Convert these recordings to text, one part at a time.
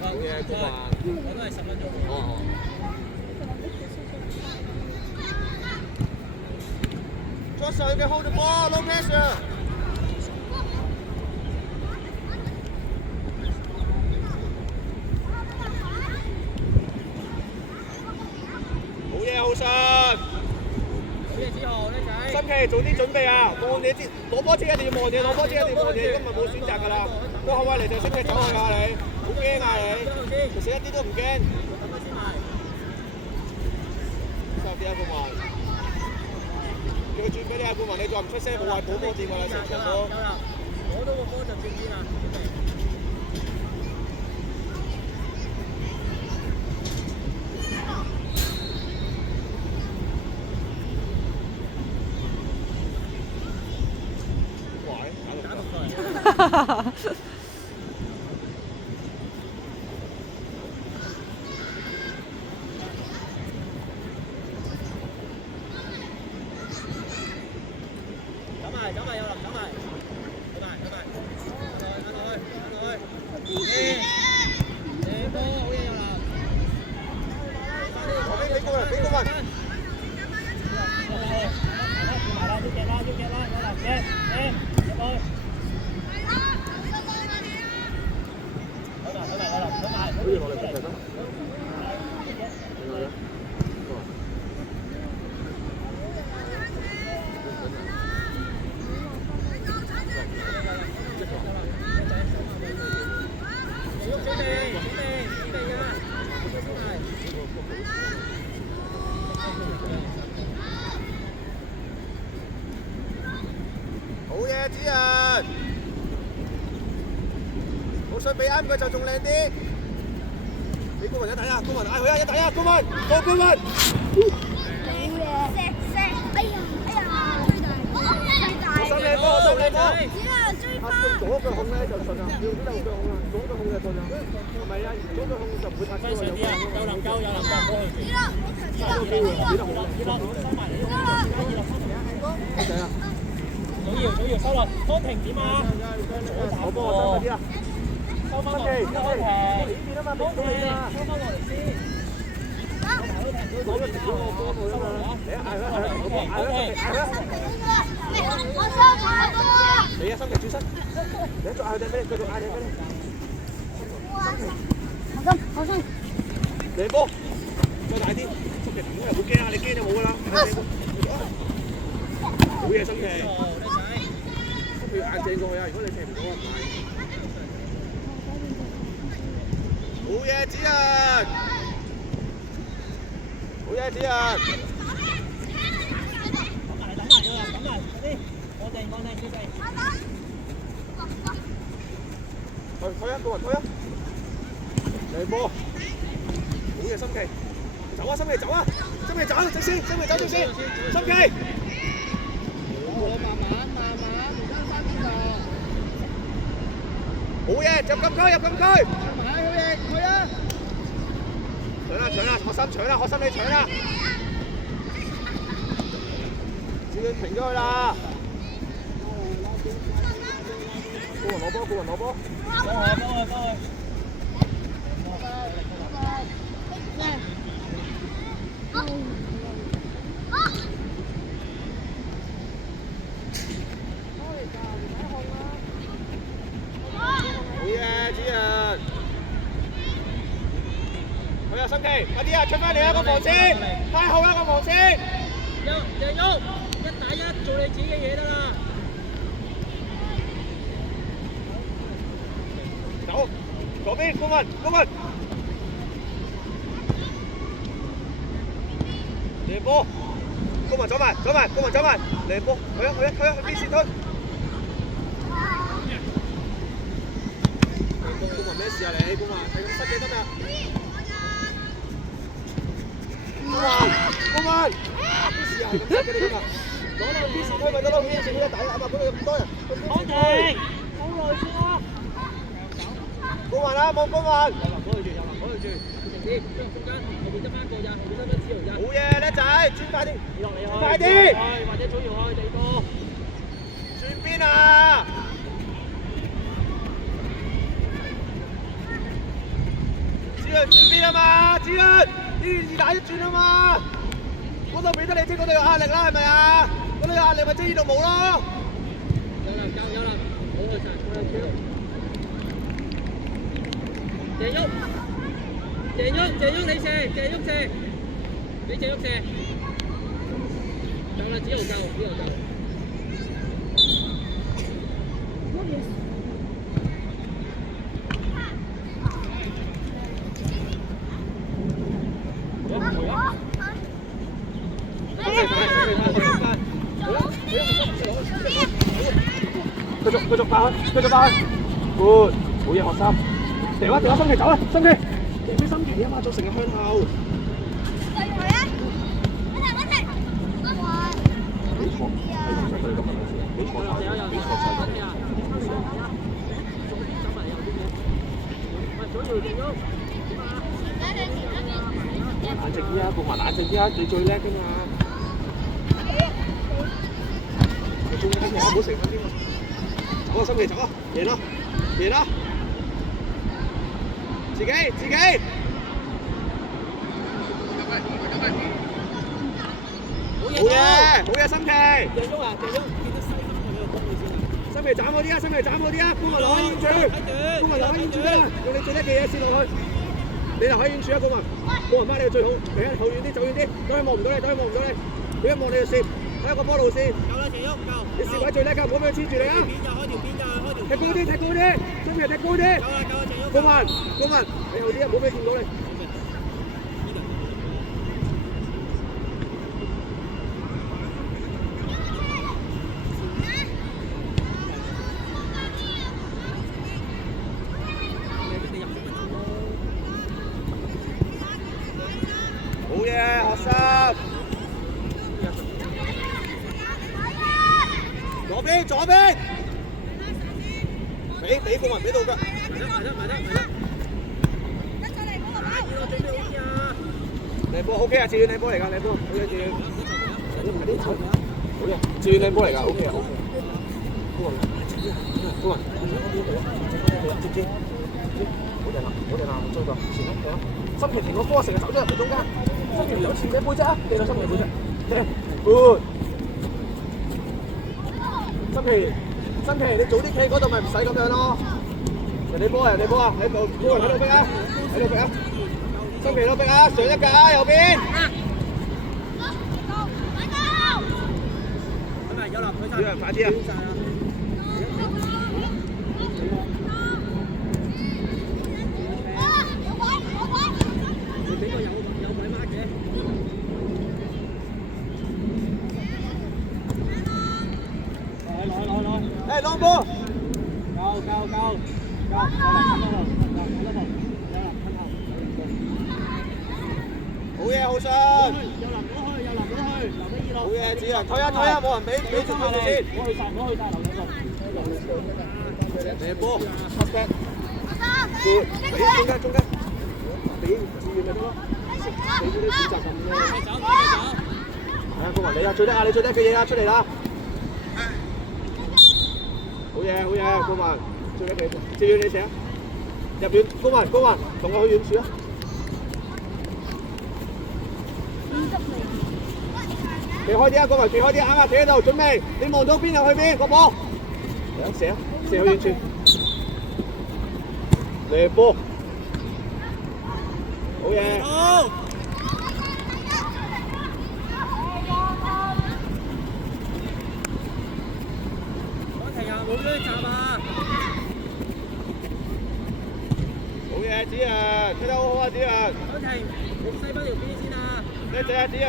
好嘢，顧華。我都係10分鐘。哦。左手嘅 hold the ball, no pressure。好嘢，好信。好嘢，之後叻仔。心期早啲準備啊！望嘢先，攞波車一定要望嘢，攞波車一定要望嘢，今日冇選擇㗎啦。個後衞嚟就識嘅走下㗎你，好驚啊你！其實一啲都唔驚。收啲啊，顧問。叫佢轉俾你啊，顧問，你再唔出聲，冇話補波掂㗎啦，成場波。攞到個波就轉邊啦。走埋有啦，走埋，走埋，走埋，射波好嘢有啦，俾個人，俾個人。好嘢，子仁！好想俾啱佢就仲靚啲。俾公民一睇啊！公民嗌佢啊！一睇啊！公民，到公民。收靚波，收靚波。左腳控咧就順啊，要右腳控啊，左腳控就順啊。係咪啊？左腳控就唔會太高啊。有能夠，有能夠過去。收機會，收埋嚟。得啊！早搖收落，康平點啊？我幫我收快啲啊！收翻落嚟，康平。呢邊啊嘛，康平啊，收翻落嚟先。攞咗條我波佢啊嘛，嚟啊！嗌佢，我幫嗌佢，我收快波啊！你啊，心平轉身，你再嗌佢俾你，繼續嗌你俾你。好心。嚟波，再大啲，心平唔好驚啊！你驚就冇㗎啦。好嘢，心平。佢硬正過去啊！如果你踢唔到啊，好嘢，子仁！好嘢，子仁！等埋佢啦，等埋嗰啲，我哋小弟。推啊，個人推啊！嚟波！好嘢，心奇！走啊，心奇走啊！心奇走，直線，心奇走直線，心奇！好嘢，入禁區，入禁區！埋好嘢，去啊！搶啦，搶啦，學生搶啦，學生你搶啦！小遠停咗佢啦！顧雲攞波，顧雲攞波！幫佢！好嘢，子仁！去啊，心奇，快啲啊，出翻嚟啊，個防線，太後啦個防線。鄭旭，1打1，做你自己嘅嘢得啦。走，左邊，公民，嚟波，公民走埋，公民走埋，嚟波，去啊，去邊線推。公民咩事啊你？公民係咁失嘅今日。公民，咩事啊？係咁失嘅你今日。攞到邊線推咪得咯，邊線推一底啊嘛，嗰度有咁多人。安靜，好耐先啦。公民啊，冇公民。有林嗰度住，靜啲，中間後邊得翻個咋，後邊得翻子豪咋。好嘢，叻仔，轉快啲，快啲，或者左搖去第二個。轉邊啊？轉邊啊嘛，子潤，呢件二打一轉啊嘛，嗰度俾得你知嗰度有壓力啦，係咪啊？嗰度有壓力咪即係呢度冇咯。有啦，好開心，謝旭，你射，謝旭射，你謝旭射，夠啦，子豪夠。繼續爆佢 ，good， 好嘢學生，掉心奇走啦，心奇，掉俾心奇啊嘛，做成日向後。冷靜啲啊，顧埋冷靜啲啊，你最叻㗎嘛。你中間嘅唔好成分啲嘛。走啊，心奇走啊，贏啦！自己。好嘢，心奇。謝旭啊，見得西咁我幫你先啊。心奇斬好啲啊，公民留喺遠處啊，用你最叻嘅嘢先落去。你留喺遠處啊，公民媽你最好，你後遠啲，走遠啲，等佢望唔到你，佢一望你就射，睇一個波路線。夠啦，謝旭夠。你試位最叻㗎，唔好俾佢黐住你啊。開條邊踢高啲，心奇踢高啲。夠啦，謝旭。公民，你後啲啊，唔好俾佢見到你。好嘢，學生。左邊。俾公民俾到㗎。埋得。靚波 OK 啊，自願靚波嚟㗎，靚波。好嘢，自願。好嘢，自願靚波嚟㗎 ，OK 啊 ，OK。公民，接。好定啦，追過，前咯，心奇停個波成日走咗入嚟中間，心奇有前嘅背脊啊，記到心奇背脊，踢 ，good。心奇，你早啲企嗰度咪唔使咁樣咯。人哋波啊，喺度逼啊，心奇都逼啊，上一格啊，右邊。有人快啲啊！浪波，夠，好嘢，好信，又淋咗去，留俾2號，好嘢，子陽，退啊，冇人俾出佢哋先，我去晒，留兩個，波 ，pass back， good， 俾中間，俾志遠咪得咯，俾啲選擇咁咯，係啊，公民你啊，你最叻嘅嘢啊，出嚟啦！好嘢，公民，最叻嘅，志遠你射啊！入遠，公民，同我去遠處啊！企開啲啊，公民，企開啲，啱啊，企喺度，準備，你望到邊就去邊，個波，嚟射去遠處，嚟波，好嘢！好。冇呢集啊！好嘢，子陽，踢得好好啊，子陽！小婷，你西北條邊先啊！叻仔啊，子陽！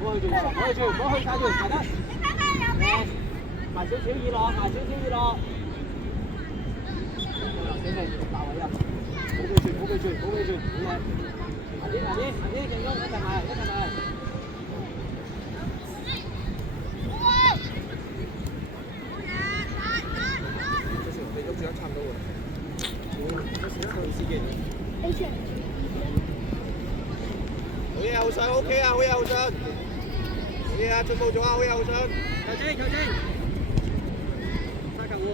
唔好去住，唔好去住，唔好去曬住，埋得。埋少少耳落，埋少少耳落。死未？大位啊！冇記住，冇記住，冇記住，好嘢。行啲，行啲，行啲，正宗，一齊埋，一齊埋。你喐住一差唔多喎。司機。好嘢後上 OK 啊，好嘢後上。好嘢啊，進步咗啊，好嘢後上。球精，球精。沙球喎。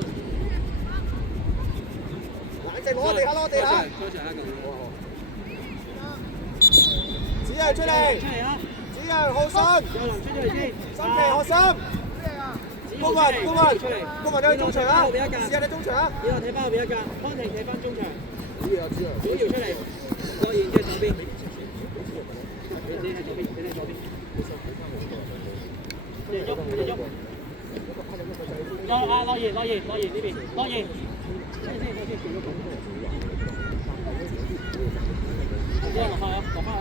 冷靜攞地下攞地下。多謝沙球喎。只係出嚟。出嚟啊！只係後生。有林出咗嚟先。心奇學生。公民，公民，公民你去中場啊！試下你中場啊！呢個睇翻後邊一格，康婷睇翻中場。知啊知啊。小姚出嚟，郭賢嘅左邊。你係左邊，你係左邊。你喐，你喐。有啊，樂賢，樂賢，樂賢呢邊，樂賢。呢個落翻啊，落翻啊！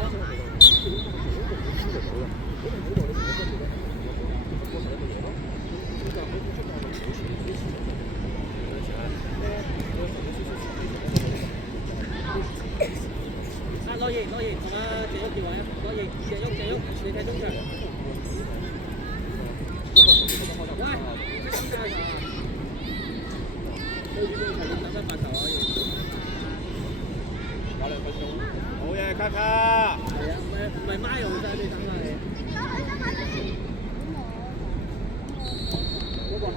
樂賢，樂賢，同阿謝旭調位啊！樂賢，謝旭，謝旭，你睇中場。喂，咁快啊！等翻發球可以。有2分鐘。好嘢，卡卡。係啊，唔係孖用曬，你等下你。嗰個係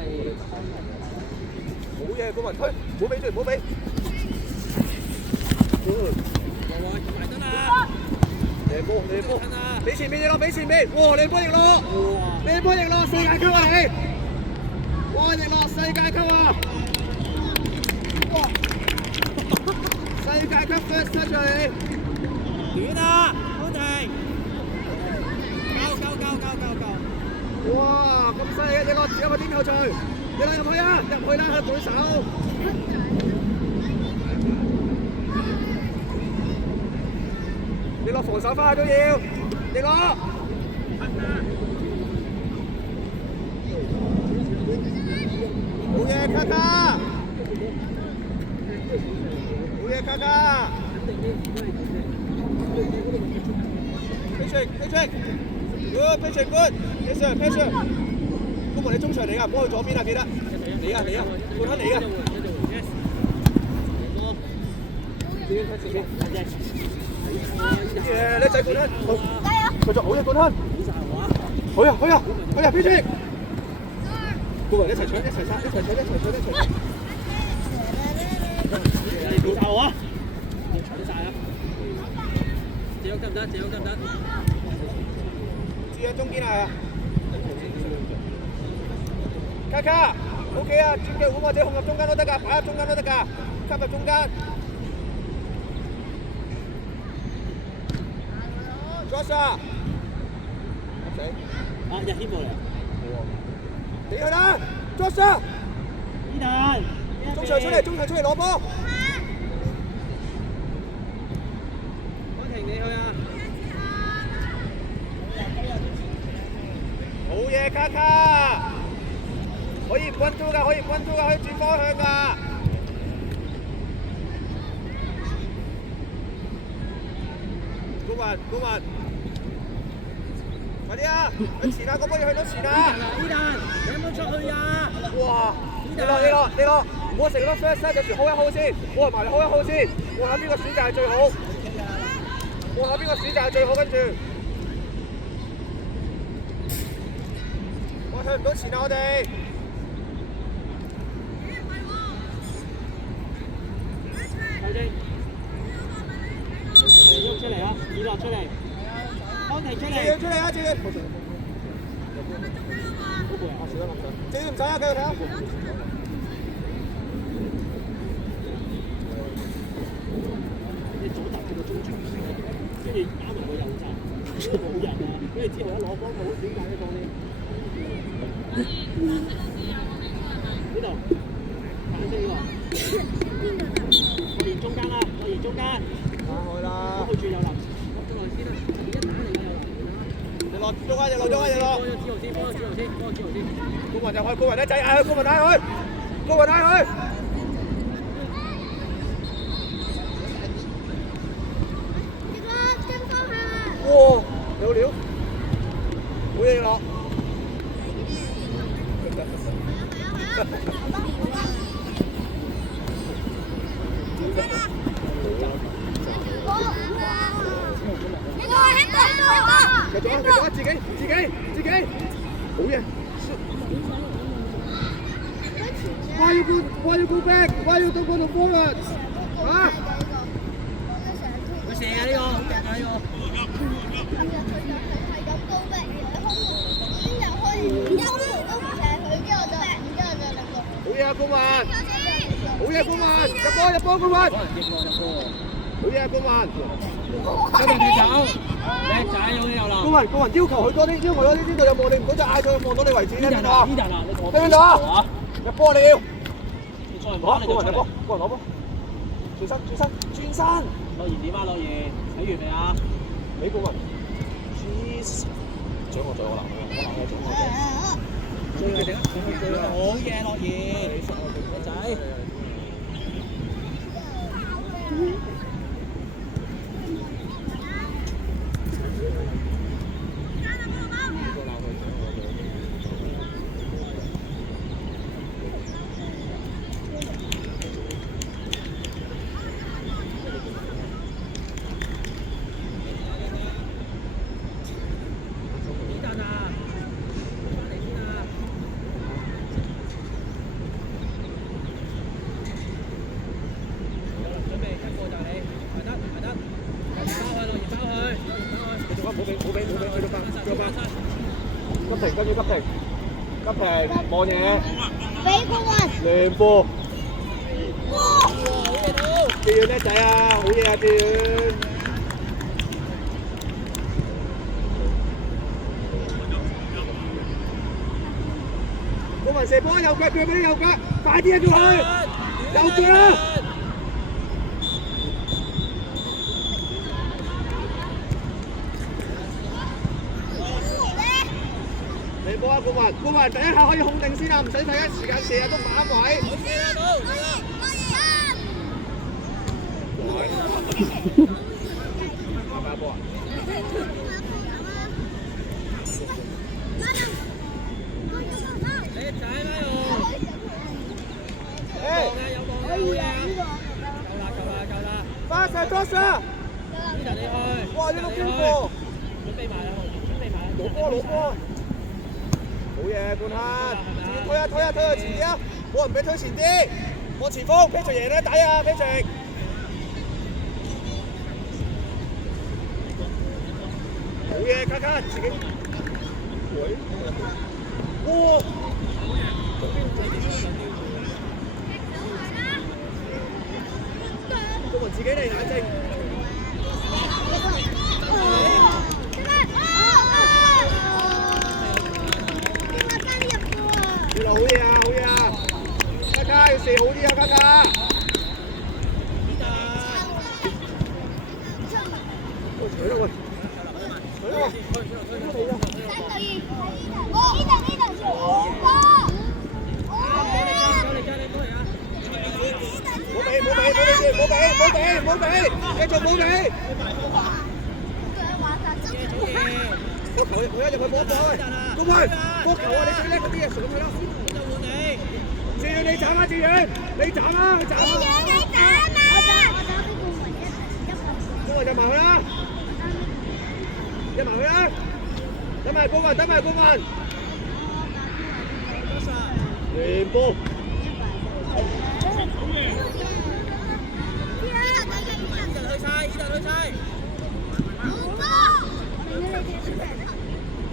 康婷。好嘢，公民推，唔好俾住，唔好俾。埋得啦！你波，你波，俾前面你攞，俾前面，哇！你波翼攞，你波翼攞，世界級啊你！哇！翼攞世界級啊！哇！世界級 first touch 啊你！短啊，康婷！夠！哇！咁犀利嘅，你攞有個點球場，你攞入去啊！入去啦，去本手。你落防守翻去都要，你攞。好嘢，卡卡。好嘢，卡卡。Patrick， good，Patrick good，yes sir，yes sir。公民你中場嚟㗎，唔好去左邊啊，記得。你啊，換翻你㗎。耶！叻仔冠亨，繼續好嘢冠亨，好呀好呀好呀飛出，過嚟一齊搶一齊殺一齊搶一齊搶一齊搶，你變曬我啊！你搶曬啊！謝旭得唔得？謝旭得唔得？注喺中間啊！卡卡 ，OK 啊，轉腳換或者控入中間都得㗎，擺入中間都得㗎，吸入中間。Joshua，死！啊，日軒過嚟。你去啦 ，Joshua。伊達。中場出嚟，中場出嚟攞波。康婷你去啊！好嘢，卡卡。可以關注㗎，可以關注㗎，可以轉方向㗎。公民。快啲啊！去前啊，個波要去到前啊！伊達，你有冇出去啊？哇！你落，唔好成日都 first set， 有時 hold 一 hold 先，我埋嚟 hold 一 hold 先，望下邊個選擇係最好，望下邊個選擇係最好，跟住我去唔到前啊，我哋。謝旭出嚟啊！以樂出嚟，康婷出嚟。出嚟啊！謝旭。謝旭唔使啊，繼續睇啊！你左突佢個中場，跟住打埋個右閘，冇人啊！跟住之後一攞波，佢好點解嘅放呢？呢度，反正呢個，我連中間啦，我連中間。打開啦！我去住有林，落咗來先啦，一打嚟嘅有林。落，中間就落，中間就落。幫咗子豪先，幫咗子豪先，幫咗子豪先。高雲就去，高雲一仔嗌佢，高雲嗌佢，高雲嗌佢。哇！有料，好嘢落。繼續啊！自己，好嘢。Why you go back? Why you don't go to forward? 啊！佢射啊呢個，好勁啊呢個。好嘢啊，公民！好嘢，公民！入波，公民！好嘢，公民！跟住你走，叻仔，好嘢有啦。公民要求佢多啲，呢度有望你唔好再嗌佢望到你為止，聽唔聽到啊？呢人啊，你同我聽唔聽到啊？入波你要！你再唔好，你就出嚟。公民入波，過嚟攞波！轉身！樂兒點啊？樂兒睇完未啊？俾公民 ，cheese， 獎我啦，我最勁，好嘢，樂兒，叻仔。急停，望嘢，俾公民，亂波，哇！志遠叻仔啊，好嘢啊，志遠！公民射波，右腳俾右腳，快啲啊叫佢，右腳啦！嚟波啊，公民第一下可以控定先啊，唔使第一時間射啊，都馬位。打波啊！叻仔啦有望啊，有啦，快射多射！呢度你去，哇！呢個邊個？準備埋啦，攞波！好嘢，冠克！推下前啲啊！冇人俾推前啲，往前鋒 ，Patrick 贏咧，抵啊 ，Patrick！ 好嘢，卡卡自己。喂！哇！公民自己嚟冷靜。好嘢啊！卡卡要射好啲啊，卡卡！取啦喂！冇俾，繼續冇俾。個球佢一入去摸波去，公民，個球啊！你最叻嗰啲嘢上去啦。志遠你斬啊！志遠，你斬啊！佢斬啊！公民入埋去啦！入埋去啦！等埋公民。連波。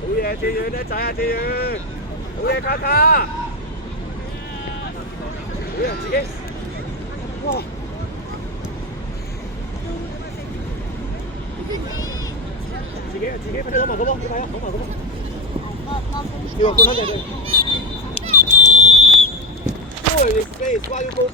好嘢，志遠叻仔啊！志遠，好嘢，卡卡，好嘢，自己，哇！自己，快啲攞埋個波，你睇下，攞埋個波。你話冠克對。Boy, this space, why you go